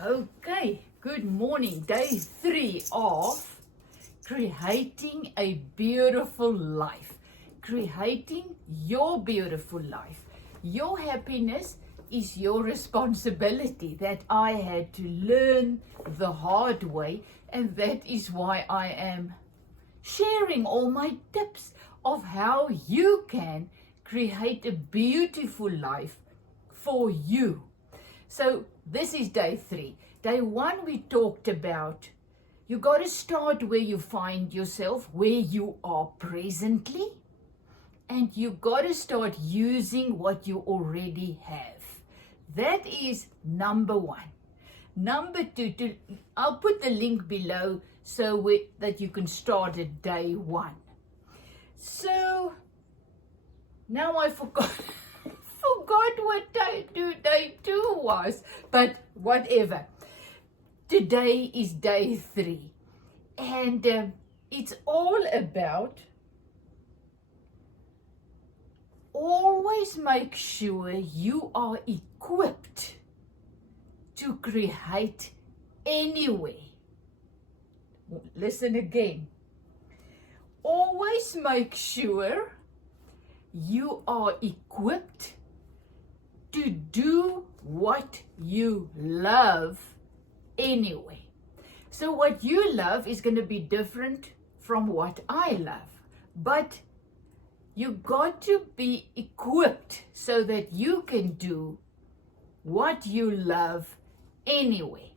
Okay, good morning. Day 3 of creating a beautiful life. Creating your beautiful life. Your happiness is your responsibility. That I had to learn the hard way, and that is why I am sharing all my tips of how you can create a beautiful life for you. So this is day 3. Day 1 we talked about you got to start where you find yourself, where you are presently, and you got to start using what you already have. That is number 1. Number 2, I'll put the link below so that you can start at day 1. So now I forgot what day 2 was, but whatever. Today is day 3, and it's all about always make sure you are equipped to create anyway. Listen again. Always make sure you are equipped to do what you love anyway. So what you love is going to be different from what I love, but you got to be equipped so that you can do what you love anyway.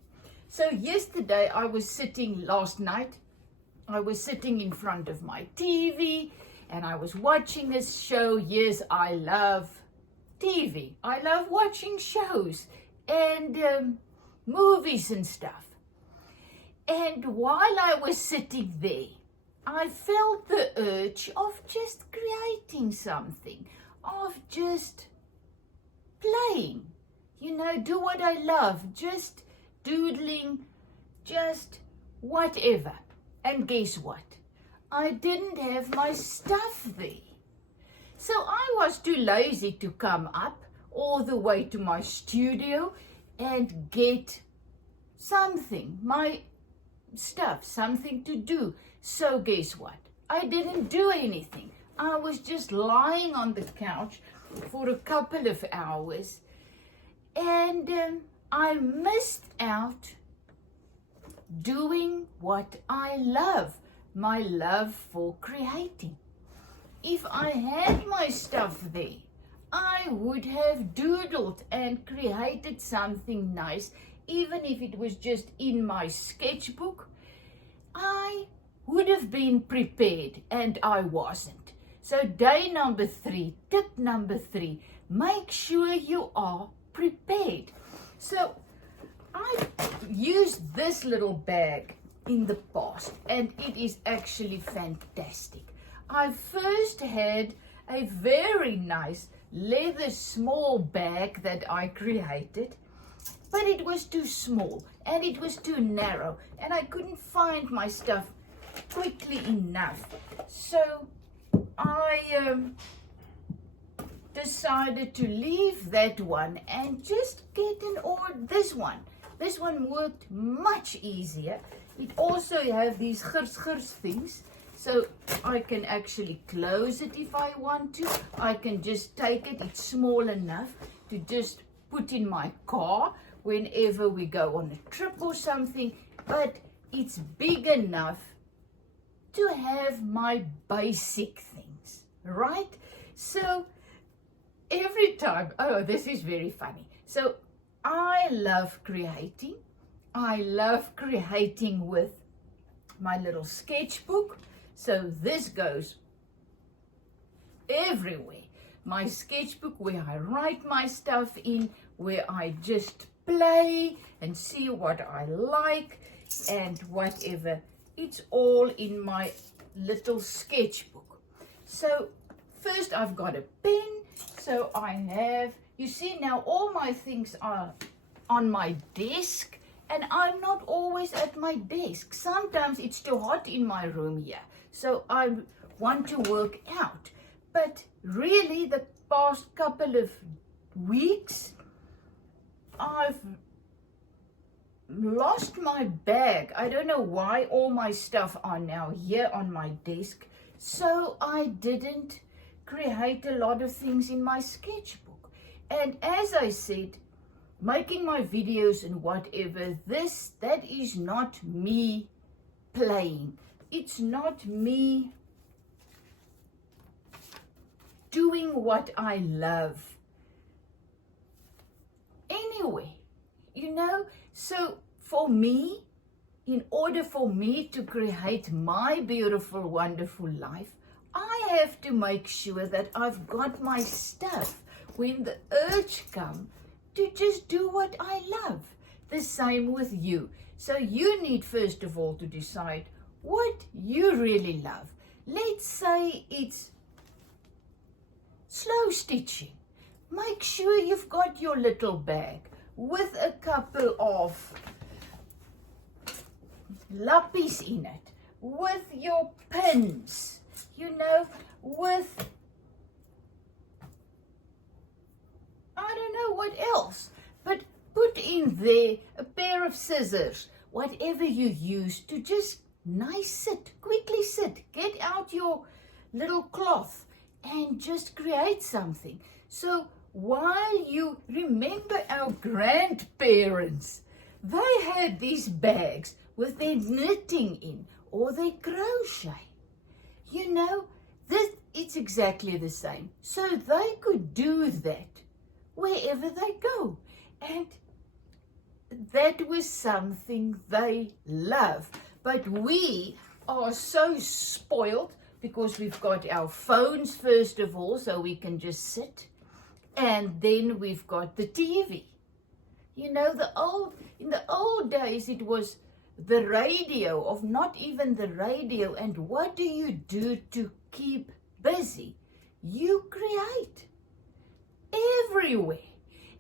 So last night I was sitting in front of my TV and I was watching this show. Yes, I love TV. I love watching shows and movies and stuff. And while I was sitting there, I felt the urge of just creating something, of just playing, do what I love, just doodling, just whatever. And guess what? I didn't have my stuff there. So I was too lazy to come up all the way to my studio and get something, my stuff, something to do. So guess what? I didn't do anything. I was just lying on the couch for a couple of hours, and I missed out doing what I love, my love for creating. If I had my stuff there, I would have doodled and created something nice, even if it was just in my sketchbook. I would have been prepared, and I wasn't. So day number 3, tip number 3, make sure you are prepared. So I used this little bag in the past, and it is actually fantastic. I first had a very nice leather small bag that I created, but it was too small and it was too narrow, and I couldn't find my stuff quickly enough. So I decided to leave that one and just get this one. This one worked much easier. It also has these girs things, so I can actually close it if I want to. I can just take it. It's small enough to just put in my car whenever we go on a trip or something, but it's big enough to have my basic things, right? So every time, this is very funny. So I love creating. I love creating with my little sketchbook. So this goes everywhere. My sketchbook where I write my stuff in, where I just play and see what I like and whatever. It's all in my little sketchbook. So first I've got a pen. So I have, you see now all my things are on my desk, and I'm not always at my desk. Sometimes it's too hot in my room here, so I want to work out. But really the past couple of weeks I've lost my bag. I don't know why all my stuff are now here on my desk. So I didn't create a lot of things in my sketchbook. And as I said, making my videos and whatever, that is not me playing. It's not me doing what I love. Anyway, so for me, in order for me to create my beautiful, wonderful life, I have to make sure that I've got my stuff when the urge comes to just do what I love. The same with you. So you need first of all to decide what you really love. Let's say it's slow stitching. Make sure you've got your little bag with a couple of lappies in it, with your pins, with, I don't know what else, but put in there a pair of scissors, whatever you use to just quickly sit, get out your little cloth and just create something. So while you remember our grandparents, they had these bags with their knitting in or their crochet. It's exactly the same. So they could do that wherever they go. And that was something they love. But we are so spoiled because we've got our phones first of all, so we can just sit. And then we've got the TV. In the old days, it was the radio, of not even the radio. And what do you do to keep busy? You create everywhere.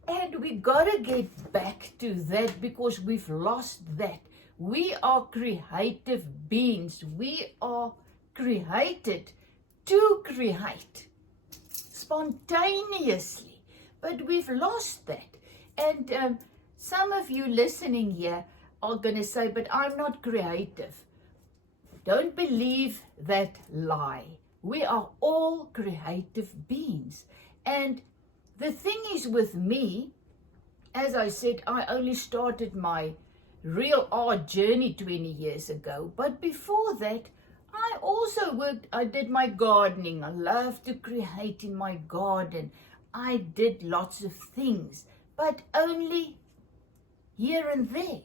And we got to get back to that because we've lost that. We are creative beings. We are created to create spontaneously. But we've lost that. And some of you listening here are going to say, but I'm not creative. Don't believe that lie. We are all creative beings. And the thing is with me, as I said, I only started my real art journey 20 years ago. But before that, I also I did my gardening. I love to create in my garden. I did lots of things, but only here and there.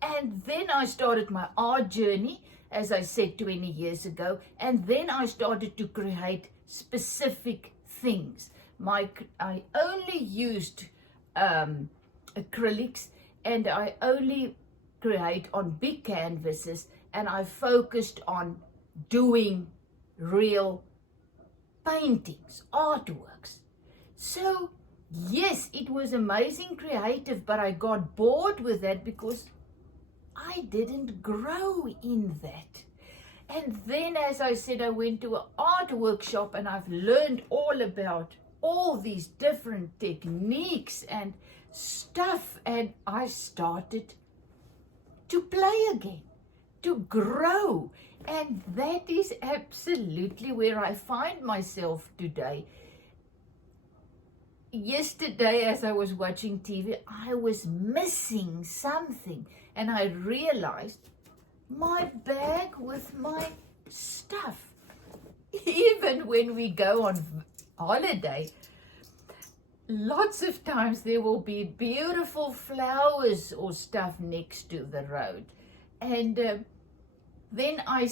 And then I started my art journey, as I said 20 years ago, and then I started to create specific things. I only used acrylics, and I only create on big canvases, and I focused on doing real paintings, artworks. So yes, it was amazing creative, but I got bored with that because I didn't grow in that. And then, as I said, I went to an art workshop and I've learned all about all these different techniques and stuff, and I started to play again, to grow. And that is absolutely where I find myself today. Yesterday, as I was watching TV, I was missing something, and I realized my bag with my stuff. Even when we go on holiday, lots of times there will be beautiful flowers or stuff next to the road. And then I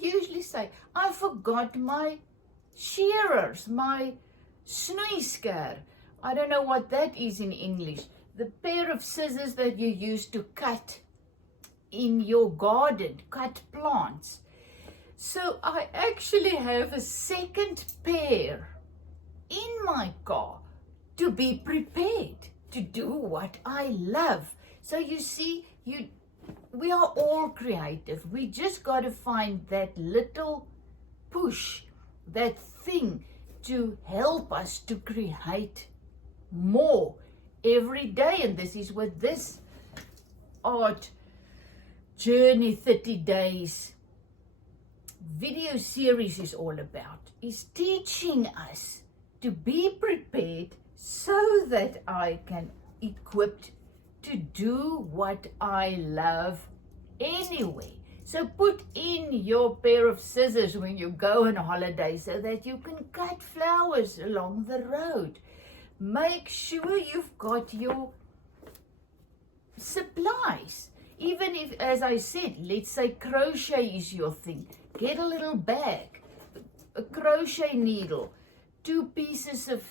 usually say, I forgot my shearers, my snoeisker. I don't know what that is in English. The pair of scissors that you use to cut in your garden, cut plants. So I actually have a second pair in my car to be prepared to do what I love. So you see, we are all creative. We just got to find that little push, that thing to help us to create more every day. And this is what this art journey 30 days video series is all about, is teaching us to be prepared so that I can equipped to do what I love anyway. So put in your pair of scissors when you go on holiday so that you can cut flowers along the road. Make sure you've got your supplies. Even if, as I said, let's say crochet is your thing. Get a little bag, a crochet needle, 2 pieces of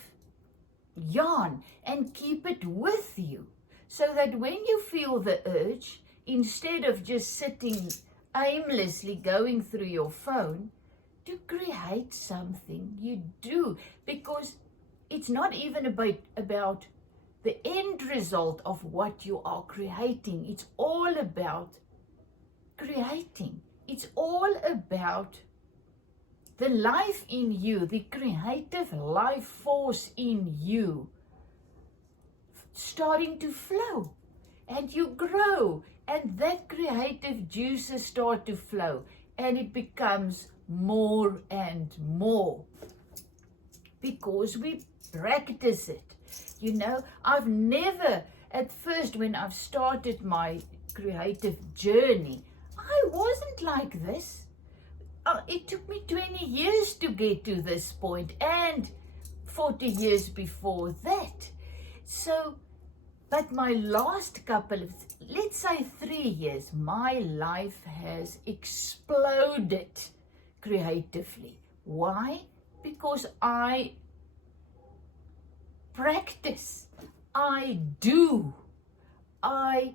yarn, and keep it with you. So that when you feel the urge, instead of just sitting aimlessly going through your phone, to create something, you do. Because it's not even about the end result of what you are creating. It's all about creating. It's all about the life in you, the creative life force in you starting to flow, and you grow, and that creative juices start to flow, and it becomes more and more because we practice it. You know, I've never, at first when I've started my creative journey, I wasn't like this. It took me 20 years to get to this point, and 40 years before that. So, but my last couple of, let's say 3 years, my life has exploded creatively. Why? Because I practice, I do, I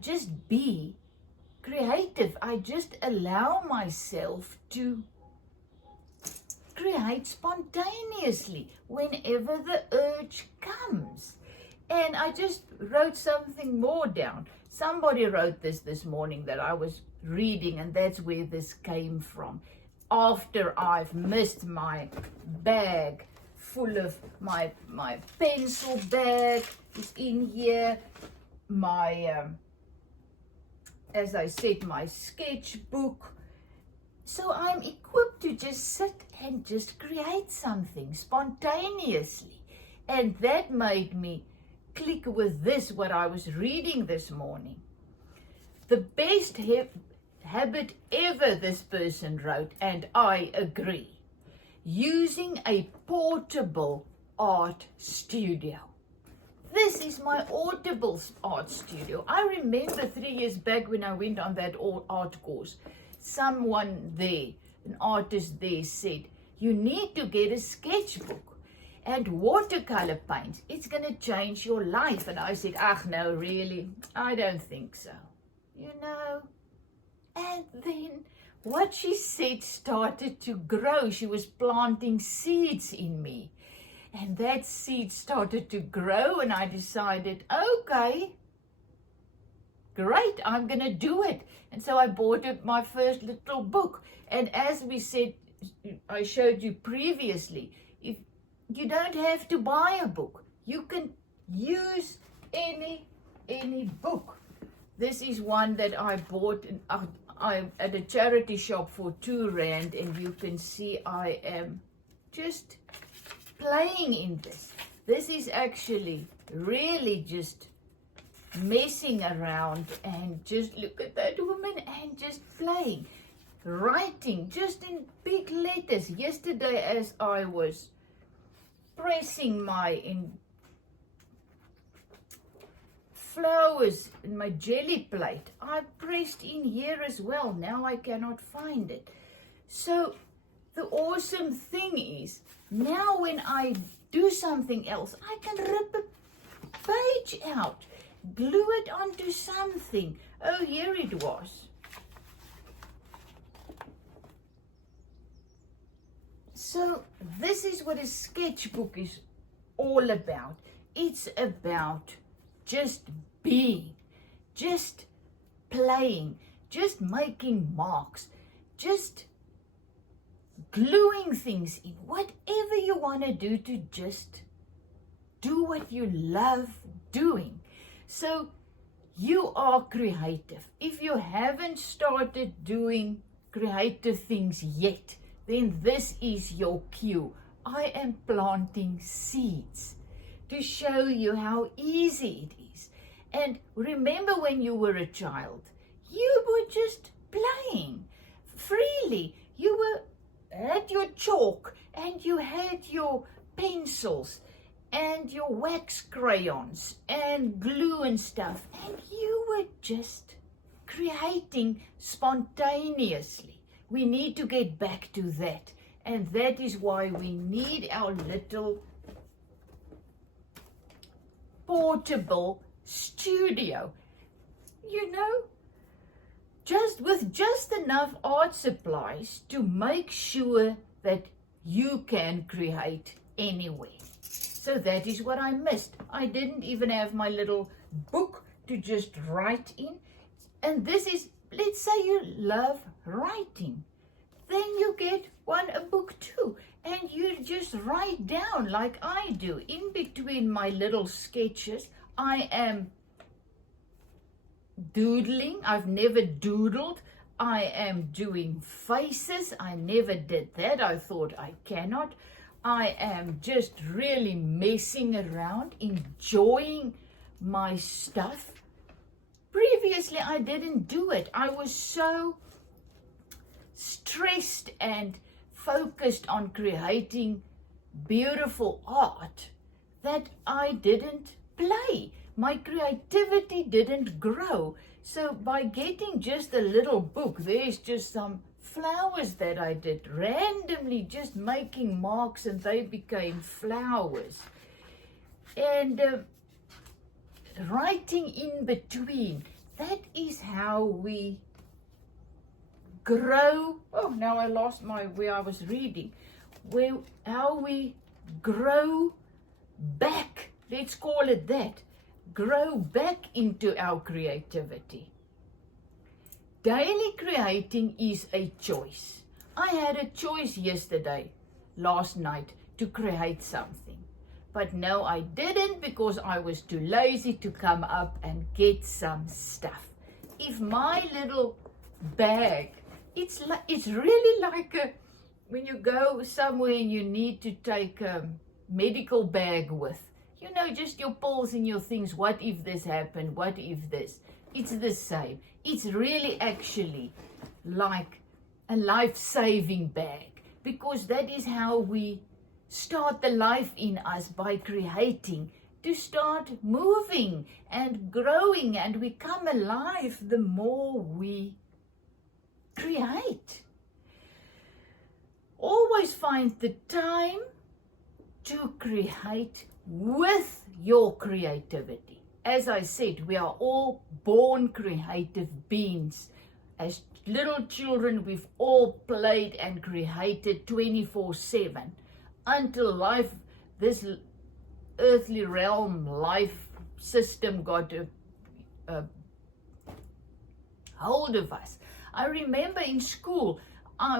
just be creative. I just allow myself to create spontaneously whenever the urge comes. And I just wrote something more down. Somebody wrote this morning that I was reading, and that's where this came from. After I've missed my bag full of my pencil bag is in here, my as I said, my sketchbook. So I'm equipped to just sit and just create something spontaneously. And that made me click with this, what I was reading this morning. The best habit ever, this person wrote, and I agree. Using a portable art studio. This is my audible art studio. I remember 3 years back when I went on that art course, someone there, an artist there, said, you need to get a sketchbook and watercolor paint. It's going to change your life. And I said, no, really? I don't think so. You know? And then what she said started to grow. She was planting seeds in me. And that seed started to grow, and I decided, okay, great, I'm going to do it. And so I bought my first little book. And as we said, I showed you previously, if you don't have to buy a book, you can use any book. This is one that I bought at a charity shop for R2, and you can see I am just playing in this. This is actually really just messing around, and just look at that woman and just playing, writing just in big letters. Yesterday, as I was pressing my flowers in my jelly plate, I pressed in here as well. Now I cannot find it. So the awesome thing is, now when I do something else, I can rip a page out, glue it onto something. Oh, here it was. So this is what a sketchbook is all about. It's about just being, just playing, just making marks, just gluing things in, whatever you want to do, to just do what you love, doing. So you are creative. If you haven't started doing creative things yet, then this is your cue. I am planting seeds to show you how easy it is. And remember when you were a child, you were just playing freely. You had your chalk and you had your pencils and your wax crayons and glue and stuff, and you were just creating spontaneously. We need to get back to that, and that is why we need our little portable studio, just enough art supplies to make sure that you can create anywhere. So that is what I missed. I didn't even have my little book to just write in. And this is, let's say you love writing. Then you get a book too. And you just write down like I do. In between my little sketches, I am doodling. I've never doodled. I am doing faces. I never did that. I thought I cannot. I am just really messing around, enjoying my stuff. Previously, I didn't do it. I was so stressed and focused on creating beautiful art that I didn't play. My creativity didn't grow. So by getting just a little book, there's just some flowers that I did randomly, just making marks, and they became flowers. And writing in between, that is how we grow. Oh, now I lost where I was reading. How we grow back, let's call it that, grow back into our creativity. Daily creating is a choice. I had a choice last night, to create something. But no, I didn't, because I was too lazy to come up and get some stuff. If my little bag, it's really like when you go somewhere and you need to take a medical bag with, just your pills and your things. What if this happened? What if this? It's the same. It's really actually like a life-saving bag, because that is how we start the life in us, by creating, to start moving and growing, and we come alive the more we create. Always find the time to create with your creativity. As I said, we are all born creative beings. As little children, we've all played and created 24/7 until life, this earthly realm, life system got a hold of us. I remember in school,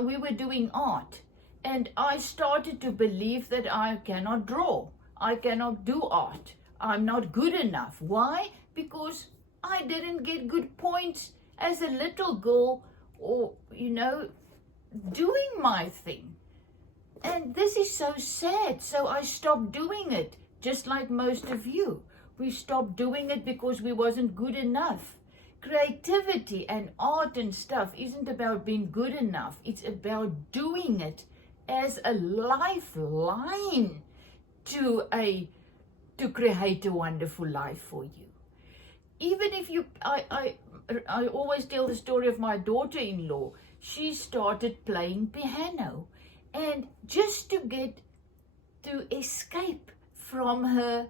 we were doing art, and I started to believe that I cannot draw. I cannot do art. I'm not good enough. Why? Because I didn't get good points as a little girl, or, doing my thing. And this is so sad. So I stopped doing it, just like most of you. We stopped doing it because we wasn't good enough. Creativity and art and stuff isn't about being good enough. It's about doing it as a lifeline to create a wonderful life for you. Even if I always tell the story of my daughter-in-law. She started playing piano, and just to escape from her,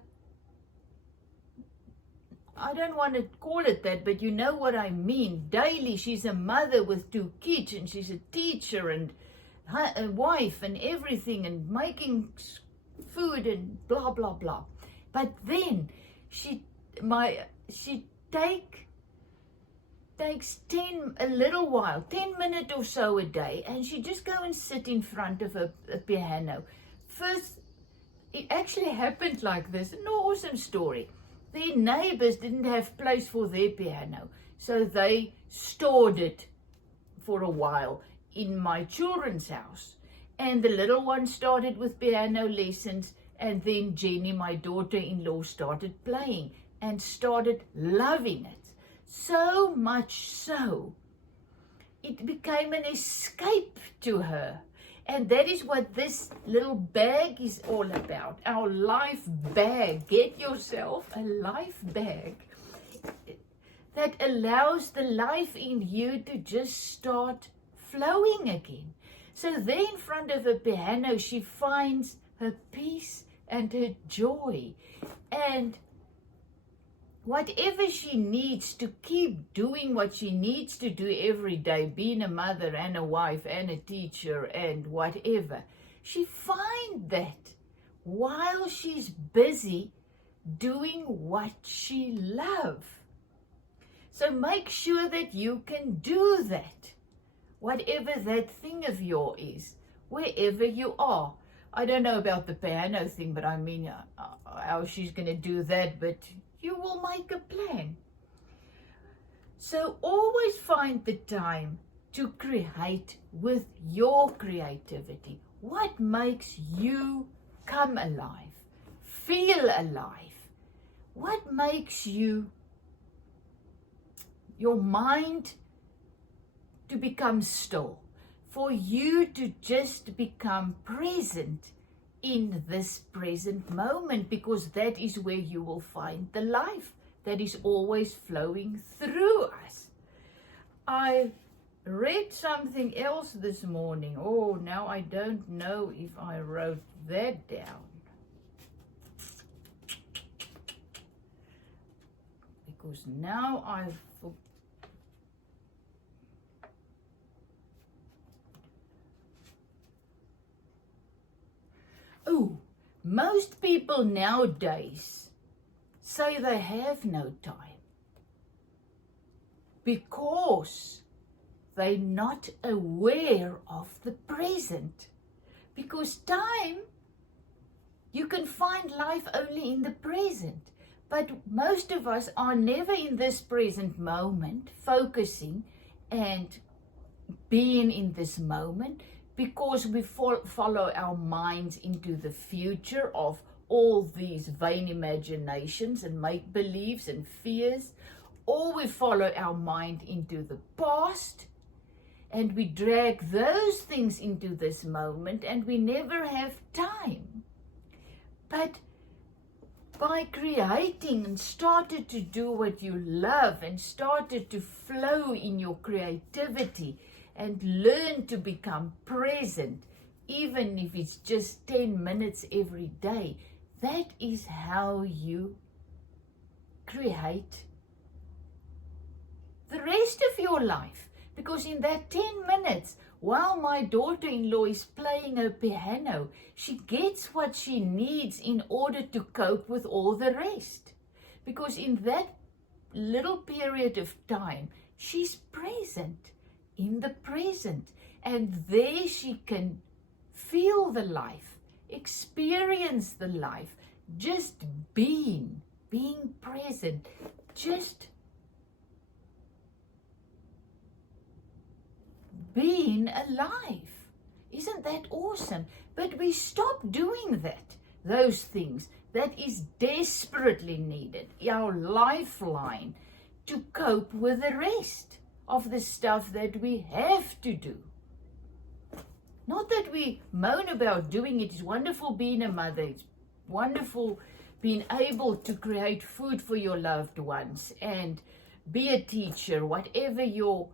I don't want to call it that, but you know what I mean. Daily, she's a mother with 2 kids, and she's a teacher and a wife and everything, and making food and blah, blah, blah. But then she takes 10 minutes or so a day, and she just go and sit in front of a piano. First, it actually happened like this, an awesome story. their neighbors didn't have place for their piano, so they stored it for a while in my children's house. And the little one started with piano lessons, and then Jenny, my daughter-in-law, started playing and started loving it. So much so, it became an escape to her. And that is what this little bag is all about, our life bag. Get yourself a life bag that allows the life in you to just start flowing again. So there in front of a piano, she finds her peace and her joy. And whatever she needs to keep doing what she needs to do every day, being a mother and a wife and a teacher and whatever, she finds that while she's busy doing what she loves. So make sure that you can do that, whatever that thing of yours is, wherever you are. I don't know about the piano thing, but I mean, how she's going to do that, but you will make a plan. So always find the time to create with your creativity. What makes you come alive, feel alive? What makes your mind to become still? For you to just become present in this present moment, because that is where you will find the life that is always flowing through us. I read something else this morning. Oh, now I don't know if I wrote that down. Because now I've most people nowadays say they have no time because they're not aware of the present. Because time, you can find life only in the present. But most of us are never in this present moment, focusing and being in this moment, because we follow our minds into the future of all these vain imaginations and make-believes and fears, or we follow our mind into the past and we drag those things into this moment and we never have time. But by creating and started to do what you love and started to flow in your creativity and learn to become present, even if it's just 10 minutes every day, that is how you create the rest of your life. Because in that 10 minutes, while my daughter-in-law is playing her piano, she gets what she needs in order to cope with all the rest. Because in that little period of time, she's present, in the present. And there she can feel the life, experience the life, just being present, just being alive. Isn't that awesome? But we stop doing those things that is desperately needed, our lifeline to cope with the rest of the stuff that we have to do. Not that we moan about doing it. It's wonderful being a mother. It's wonderful being able to create food for your loved ones and be a teacher, whatever you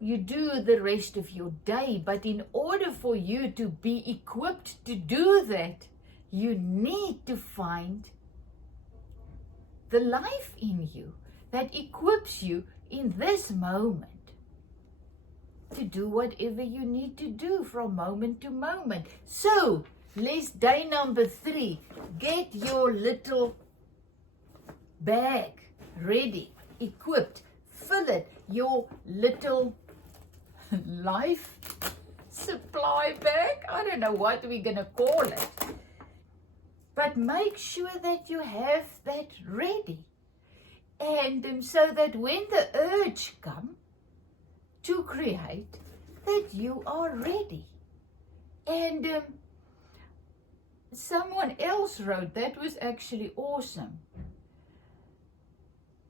do the rest of your day. But in order for you to be equipped to do that, you need to find the life in you that equips you in this moment to do whatever you need to do from moment to moment. So, day number 3, get your little bag ready, equipped, fill it, your little life supply bag. I don't know what we're going to call it. But but make sure that you have that ready. And so that when the urge comes to create, that you are ready. And someone else wrote, that was actually awesome.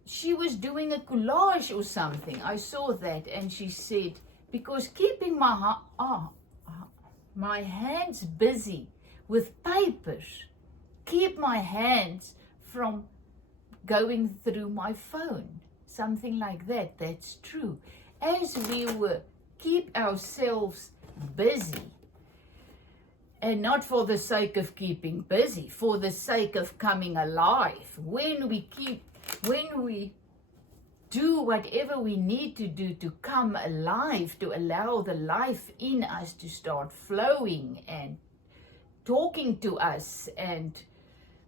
She was doing a collage or something. I saw that, and she said, because keeping my hands busy with papers keep my hands from going through my phone. Something like that. That's true. As we keep ourselves busy, and not for the sake of keeping busy, for the sake of coming alive. When we do whatever we need to do to come alive, to allow the life in us to start flowing and talking to us and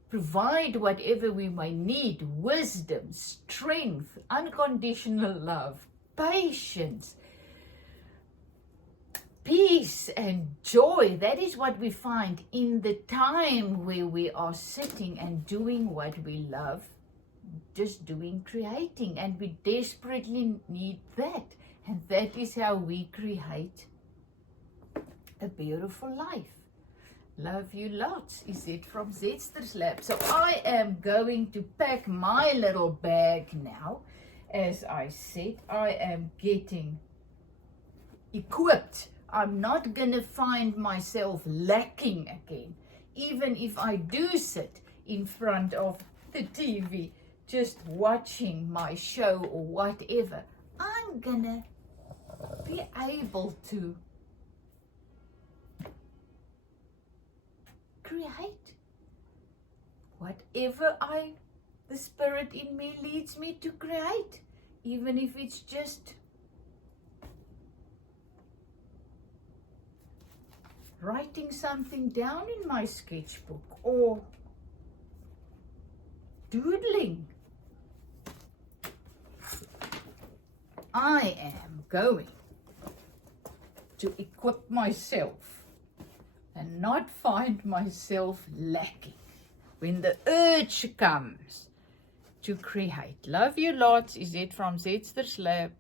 provide whatever we may need, wisdom, strength, unconditional love, patience, peace and joy. That is what we find in the time where we are sitting and doing what we love, just doing, creating, and we desperately need that. And that is how we create a beautiful life. Love you lots, is it from Zetster's Lab. So I am going to pack my little bag now. As I said, I am getting equipped. I'm not going to find myself lacking again. Even if I do sit in front of the TV, just watching my show or whatever, I'm going to be able to create whatever the spirit in me leads me to create, even if it's just writing something down in my sketchbook or doodling. I am going to equip myself and not find myself lacking when the urge comes to create. Love you lots. Is it from Zetster's Lab?